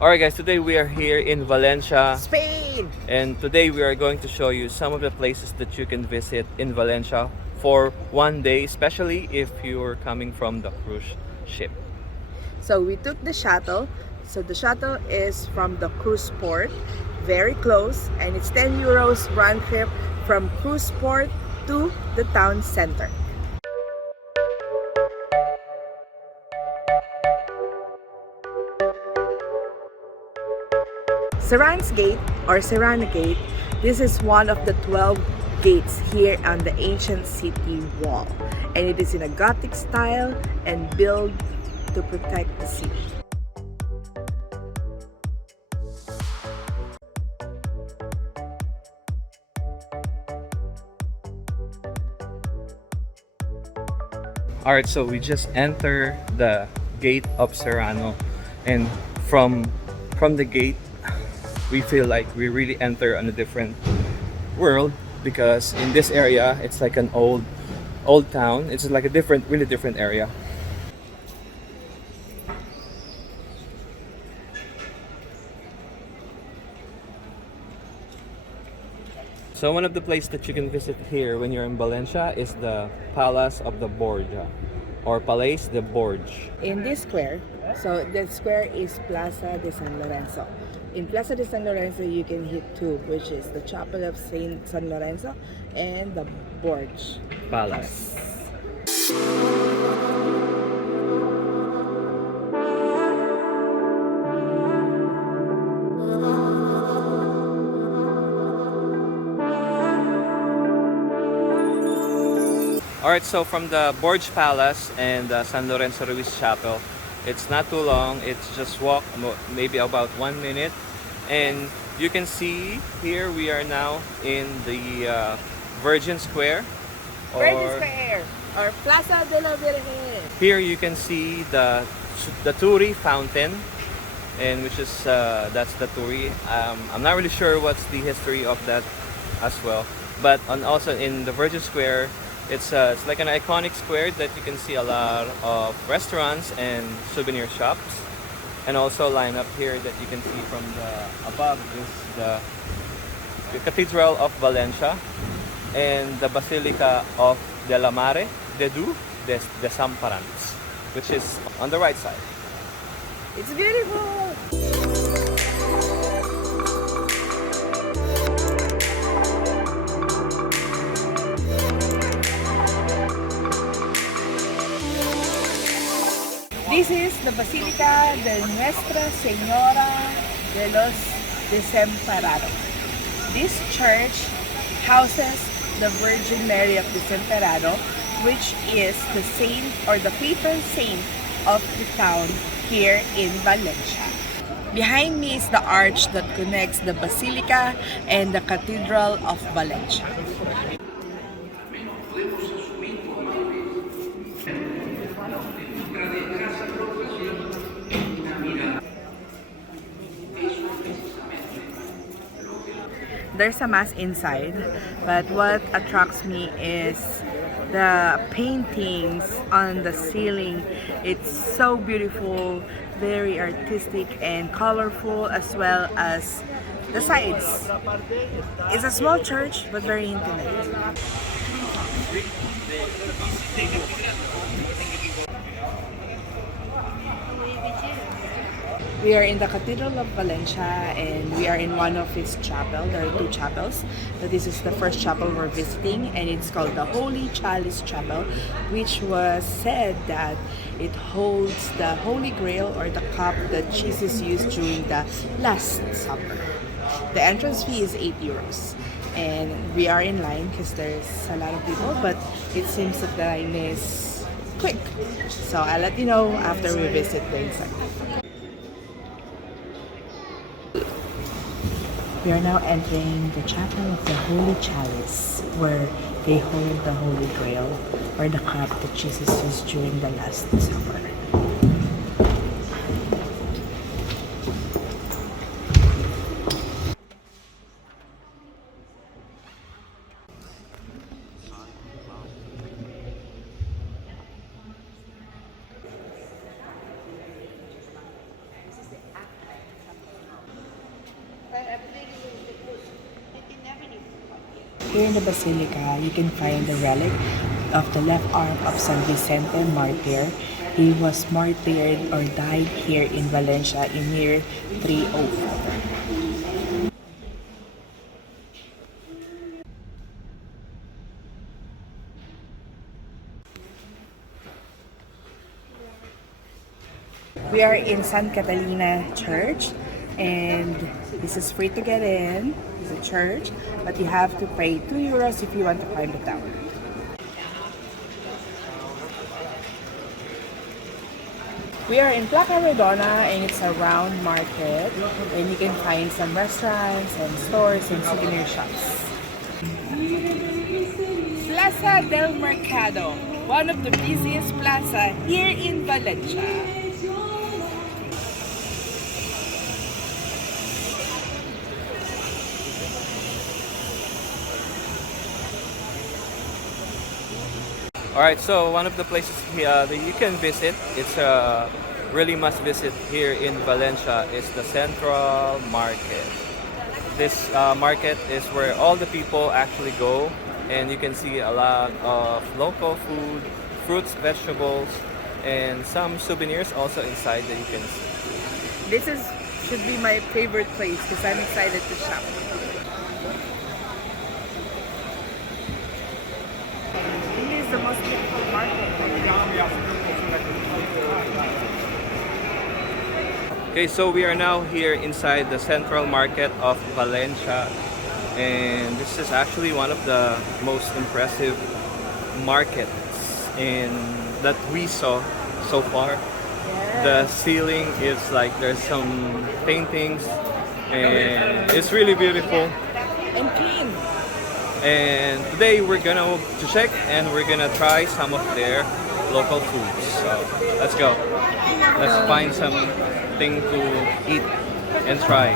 Alright guys, today we are here in Valencia, Spain! and today we are going to show you some of the places that you can visit in Valencia for one day, especially if you're coming from the cruise ship. So we took the shuttle. So the shuttle is from the cruise port, very close, and it's 10 euros round trip from cruise port to the town center. Serrano's Gate or Serrano Gate, this is one of the 12 gates here on the ancient city wall, and it is in a Gothic style and built to protect the city. Alright, so we just enter the gate of Serrano, and from the gate we feel like we really enter on a different world, because in this area it's like an old town. It's like a really different area. So one of the places that you can visit here when you're in Valencia is the Palace of the Borja, or Palais de Borge. In this square, so the square is Plaza de San Lorenzo. In Plaza de San Lorenzo, you can hit two, which is the Chapel of Saint San Lorenzo and the Borge Palace. Alright, so from the Borge Palace and the San Lorenzo Ruiz Chapel, it's not too long. It's just walk maybe about 1 minute, and you can see here we are now in the Virgin Square, or Plaza de la Virgen. Here you can see the Turi fountain, and which is that's the Turi. I'm not really sure what's the history of that as well, but also in the Virgin Square, it's like an iconic square that you can see a lot of restaurants and souvenir shops, and also line up here that you can see from the above is the Cathedral of Valencia and the Basilica of de la Mare de Du Desamparants, which is on the right side. It's beautiful! This is the Basilica de Nuestra Señora de los Desamparados. This church houses the Virgin Mary of Desamparado, which is the saint or the patron saint of the town here in Valencia. Behind me is the arch that connects the Basilica and the Cathedral of Valencia. There's a mass inside, but what attracts me is the paintings on the ceiling. It's so beautiful, very artistic and colorful, as well as the sides. It's a small church but very intimate. We are in the Cathedral of Valencia, and we are in one of its chapel. There are two chapels. But this is the first chapel we're visiting, and it's called the Holy Chalice Chapel, which was said that it holds the Holy Grail, or the cup that Jesus used during the Last Supper. The entrance fee is 8 euros. And we are in line because there's a lot of people, but it seems that the line is quick. So I'll let you know after we visit the inside. We are now entering the Chapel of the Holy Chalice, where they hold the Holy Grail, or the cup that Jesus used during the Last Supper. here in the Basilica, you can find the relic of the left arm of San Vicente Martyr. He was martyred or died here in Valencia in year 304. We are in San Catalina Church, and this is free to get in. It's a church, but you have to pay €2 if you want to climb the tower. We are in Plaza and it's a round market, and you can find some restaurants and stores and souvenir shops. Plaza del Mercado, one of the busiest plaza here in Valencia. Alright, so one of the places here that you can visit, it's a really must visit here in Valencia, is the Central Market. This market is where all the people actually go, and you can see a lot of local food, fruits, vegetables, and some souvenirs also inside that you can see. This should be my favorite place because I'm excited to shop. This is the most beautiful market. Okay, so we are now here inside the Central Market of Valencia, and this is actually one of the most impressive markets that we saw so far. The ceiling is like there's some paintings, and it's really beautiful And clean. and today we're gonna to check and we're gonna try some of their local foods. So let's go, let's find something to eat and try.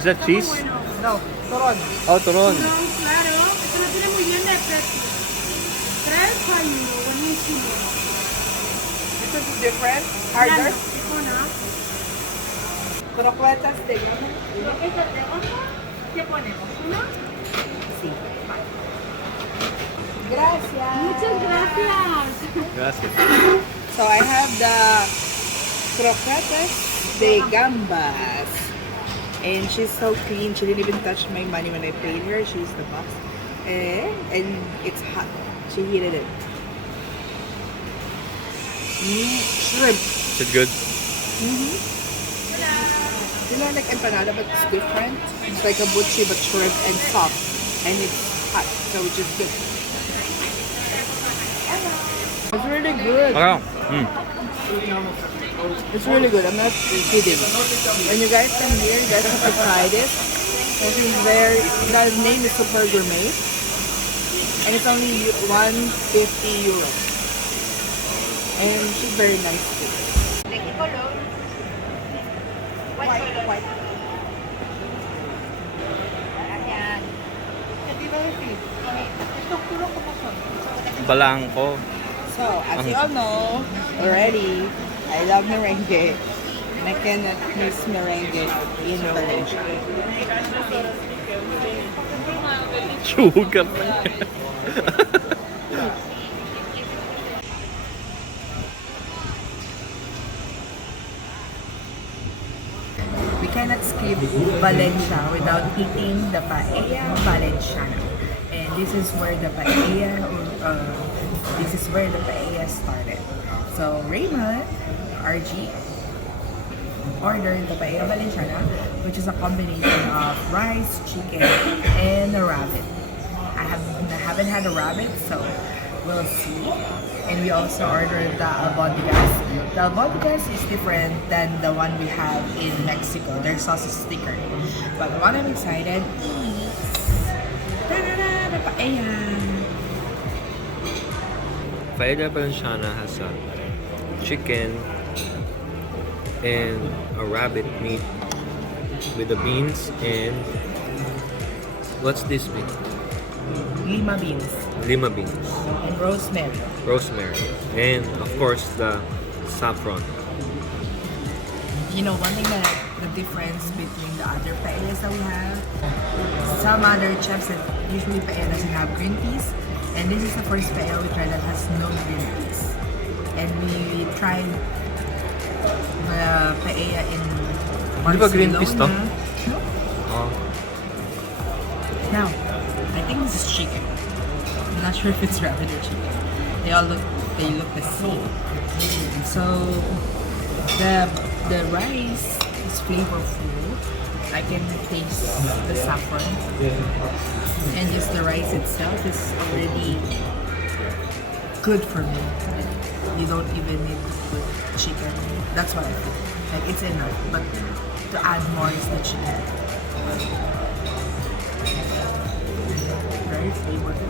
Is that cheese? No, turon. Oh, turon. Claro, esto lo tiene muy bien de precio. 3 años, buenísimo. This is different, harder. Ito na. Croquetas de gano. Ito de ono. ¿Qué ponemos? ¿Uno? Sí. Gracias. Muchas gracias. Gracias. So I have the croquetas de gambas. And she's so clean. She didn't even touch my money when I paid her. She used the box. And it's hot. She heated it. Shrimp. Is it good? You know, like empanada, but it's different. It's like a butchie, but shrimp and soft. And it's hot, so which is good. It's really good. It's really good. I'm not kidding. When you guys come here, you guys have to try this. This is the name is Super Gourmet. And it's only €150. And she's very nice too. White. Balangko. So, as you all know already, I love merengue. And I cannot miss merengue in Valencia. Sugar. We cannot skip Valencia without eating the Paella Valenciana. And this is where the Paella started. So Raymond, RG, ordered the Paella Valenciana, which is a combination of rice, chicken, and a rabbit. I haven't had a rabbit, so we'll see. And we also ordered the albondigas. The albondigas is different than the one we have in Mexico. Their sauce is thicker. But what I'm excited is paella. Paella Valenciana has a chicken and a rabbit meat with the beans and what's this meat? Lima beans Lima beans, and rosemary. rosemary, and of course the saffron. You know, one thing that the difference between the other paellas that we have, some other chefs that usually paella doesn't have green peas, and this is the first paella we tried that has no green peas. And we tried the paella in Di ba green peas to? Barcelona. No. Oh. Now, I think this is chicken. I'm not sure if it's rabbit or chicken. They look the same. So the rice is flavorful. I can taste the saffron, and just the rice itself is already good for me. You don't even need to put chicken. That's what I feel. Like it's enough, but to add more is the chicken. Very flavorful.